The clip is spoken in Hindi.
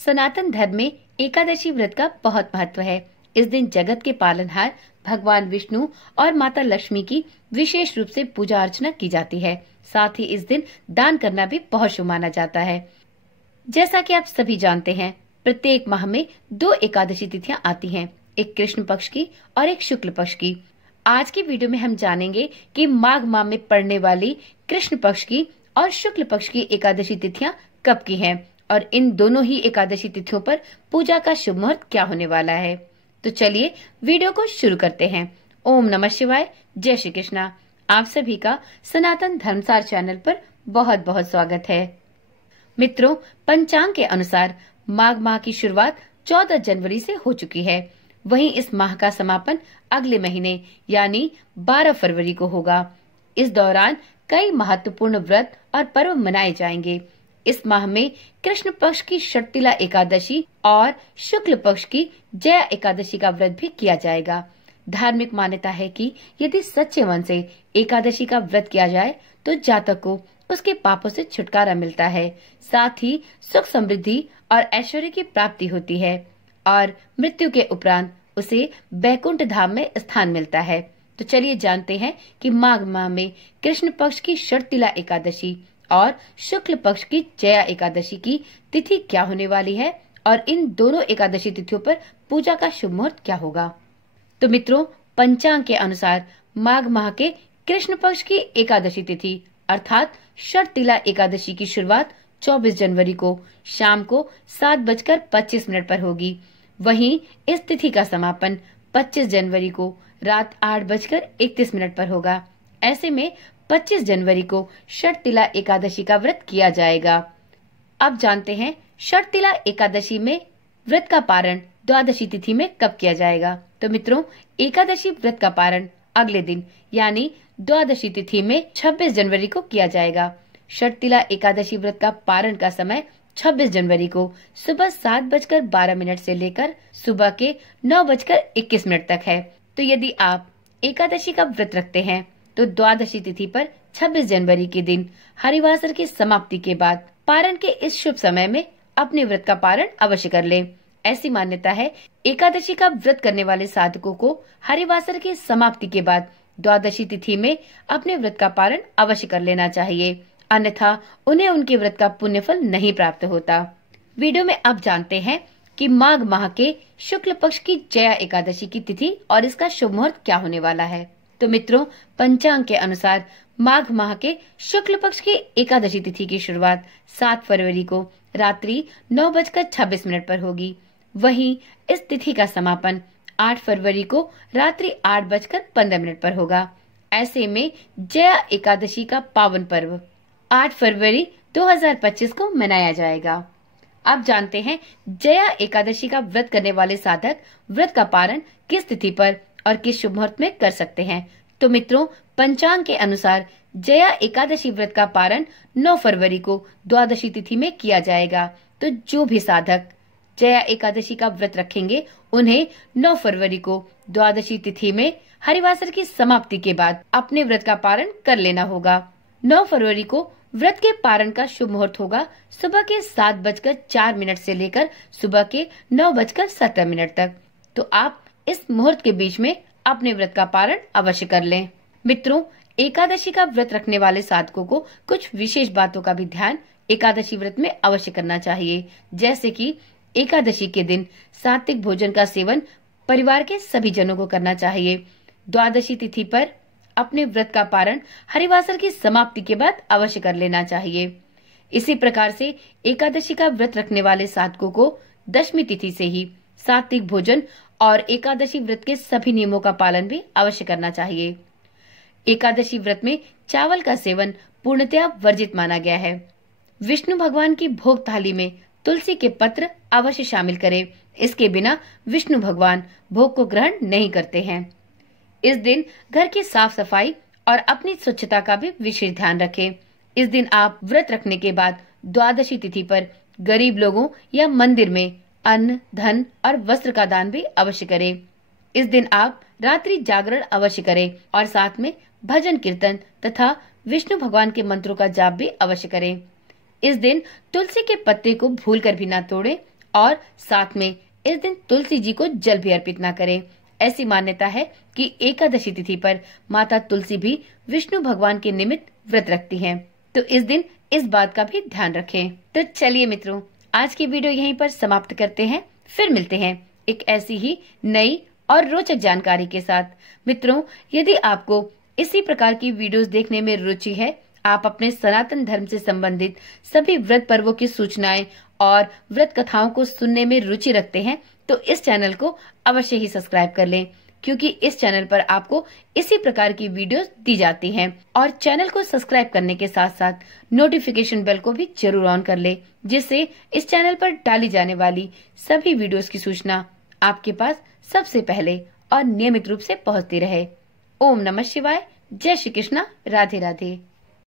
सनातन धर्म में एकादशी व्रत का बहुत महत्व है। इस दिन जगत के पालनहार भगवान विष्णु और माता लक्ष्मी की विशेष रूप से पूजा अर्चना की जाती है। साथ ही इस दिन दान करना भी बहुत शुभ माना जाता है। जैसा कि आप सभी जानते हैं, प्रत्येक माह में 2 एकादशी तिथियां आती हैं, एक कृष्ण पक्ष की और एक शुक्ल पक्ष की। आज की वीडियो में हम जानेंगे कि माघ माह में पड़ने वाली कृष्ण पक्ष की और शुक्ल पक्ष की एकादशी तिथियां कब की हैं और इन दोनों ही एकादशी तिथियों पर पूजा का शुभ मुहूर्त क्या होने वाला है। तो चलिए वीडियो को शुरू करते हैं। ओम नमः शिवाय, जय श्री कृष्णा। आप सभी का सनातन धर्मसार चैनल पर बहुत बहुत स्वागत है। मित्रों, पंचांग के अनुसार माघ माह की शुरुआत 14 जनवरी से हो चुकी है। वहीं इस माह का समापन अगले महीने यानी 12 फरवरी को होगा। इस दौरान कई महत्वपूर्ण व्रत और पर्व मनाए जाएंगे। इस माह में कृष्ण पक्ष की षट्तिला एकादशी और शुक्ल पक्ष की जया एकादशी का व्रत भी किया जाएगा। धार्मिक मान्यता है कि यदि सच्चे मन से एकादशी का व्रत किया जाए तो जातक को उसके पापों से छुटकारा मिलता है, साथ ही सुख समृद्धि और ऐश्वर्य की प्राप्ति होती है और मृत्यु के उपरांत उसे बैकुंठ धाम में स्थान मिलता है। तो चलिए जानते हैं कि माघ माह में कृष्ण पक्ष की षट्तिला एकादशी और शुक्ल पक्ष की जया एकादशी की तिथि क्या होने वाली है और इन दोनों एकादशी तिथियों पर पूजा का शुभ मुहूर्त क्या होगा। तो मित्रों, पंचांग के अनुसार माघ माह के कृष्ण पक्ष की एकादशी तिथि अर्थात षट्तिला एकादशी की शुरुआत 24 जनवरी को शाम को 7:25 पर होगी। वहीं इस तिथि का समापन 25 जनवरी को रात 8:31 पर होगा। ऐसे में 25 जनवरी को षट्तिला एकादशी का व्रत किया जाएगा। अब जानते हैं षट्तिला एकादशी में व्रत का पारण द्वादशी तिथि में कब किया जाएगा। तो मित्रों, एकादशी व्रत का पारण अगले दिन यानी द्वादशी तिथि में 26 जनवरी को किया जाएगा। षट्तिला एकादशी व्रत का पारण का समय 26 जनवरी को सुबह 7:12 से लेकर सुबह के 9:21 तक है। तो यदि आप एकादशी का व्रत रखते हैं तो द्वादशी तिथि पर 26 जनवरी के दिन हरिवासर की समाप्ति के बाद पारण के इस शुभ समय में अपने व्रत का पारण अवश्य कर लें। ऐसी मान्यता है, एकादशी का व्रत करने वाले साधकों को हरिवासर की समाप्ति के बाद द्वादशी तिथि में अपने व्रत का पारण अवश्य कर लेना चाहिए, अन्यथा उन्हें उनके व्रत का पुण्यफल नहीं प्राप्त होता। वीडियो में अब जानते हैं कि माघ माह के शुक्ल पक्ष की जया एकादशी की तिथि और इसका शुभ मुहूर्त क्या होने वाला है। तो मित्रों, पंचांग के अनुसार माघ माह के शुक्ल पक्ष की एकादशी तिथि की शुरुआत 7 फरवरी को रात्रि 9:26 पर होगी। वहीं इस तिथि का समापन 8 फरवरी को रात्रि 8:15 पर होगा। ऐसे में जया एकादशी का पावन पर्व 8 फरवरी 2025 को मनाया जाएगा। अब जानते हैं जया एकादशी का व्रत करने वाले साधक व्रत का पारण किस तिथि पर और किस शुभ मुहूर्त में कर सकते हैं। तो मित्रों, पंचांग के अनुसार जया एकादशी व्रत का पारण 9 फरवरी को द्वादशी तिथि में किया जाएगा। तो जो भी साधक जया एकादशी का व्रत रखेंगे उन्हें 9 फरवरी को द्वादशी तिथि में हरिवासर की समाप्ति के बाद अपने व्रत का पारण कर लेना होगा। 9 फरवरी को व्रत के पारण का शुभ मुहूर्त होगा सुबह के 7:04 से लेकर सुबह के 9:17 तक। तो आप इस मुहूर्त के बीच में अपने व्रत का पारण अवश्य कर लें। मित्रों, एकादशी का व्रत रखने वाले साधकों को कुछ विशेष बातों का भी ध्यान एकादशी व्रत में अवश्य करना चाहिए, जैसे कि एकादशी के दिन सात्विक भोजन का सेवन परिवार के सभी जनों को करना चाहिए। द्वादशी तिथि पर अपने व्रत का पारण हरिवासर की समाप्ति के बाद अवश्य कर लेना चाहिए। इसी प्रकार से एकादशी का व्रत रखने वाले साधकों को दशमी तिथि से ही सात्विक भोजन और एकादशी व्रत के सभी नियमों का पालन भी अवश्य करना चाहिए। एकादशी व्रत में चावल का सेवन पूर्णतया वर्जित माना गया है। विष्णु भगवान की भोग थाली में तुलसी के पत्र अवश्य शामिल करें। इसके बिना विष्णु भगवान भोग को ग्रहण नहीं करते हैं। इस दिन घर की साफ सफाई और अपनी स्वच्छता का भी विशेष ध्यान रखें। इस दिन आप व्रत रखने के बाद द्वादशी तिथि पर गरीब लोगों या मंदिर में अन्न, धन और वस्त्र का दान भी अवश्य करें। इस दिन आप रात्रि जागरण अवश्य करें और साथ में भजन कीर्तन तथा विष्णु भगवान के मंत्रों का जाप भी अवश्य करें। इस दिन तुलसी के पत्ते को भूलकर भी ना तोड़ें और साथ में इस दिन तुलसी जी को जल भी अर्पित न करें। ऐसी मान्यता है कि एकादशी तिथि पर माता तुलसी भी विष्णु भगवान के निमित्त व्रत रखती हैं, तो इस दिन इस बात का भी ध्यान रखें। तो चलिए मित्रों, आज की वीडियो यहीं पर समाप्त करते हैं। फिर मिलते हैं एक ऐसी ही नई और रोचक जानकारी के साथ। मित्रों, यदि आपको इसी प्रकार की वीडियोस देखने में रुचि है, आप अपने सनातन धर्म से संबंधित सभी व्रत पर्वों की सूचनाएं और व्रत कथाओं को सुनने में रुचि रखते हैं, तो इस चैनल को अवश्य ही सब्सक्राइब कर लें, क्योंकि इस चैनल पर आपको इसी प्रकार की वीडियोस दी जाती हैं। और चैनल को सब्सक्राइब करने के साथ साथ नोटिफिकेशन बेल को भी जरूर ऑन कर ले, जिससे इस चैनल पर डाली जाने वाली सभी वीडियोस की सूचना आपके पास सबसे पहले और नियमित रूप से पहुंचती रहे। ओम नमः शिवाय। जय श्री कृष्णा। राधे राधे।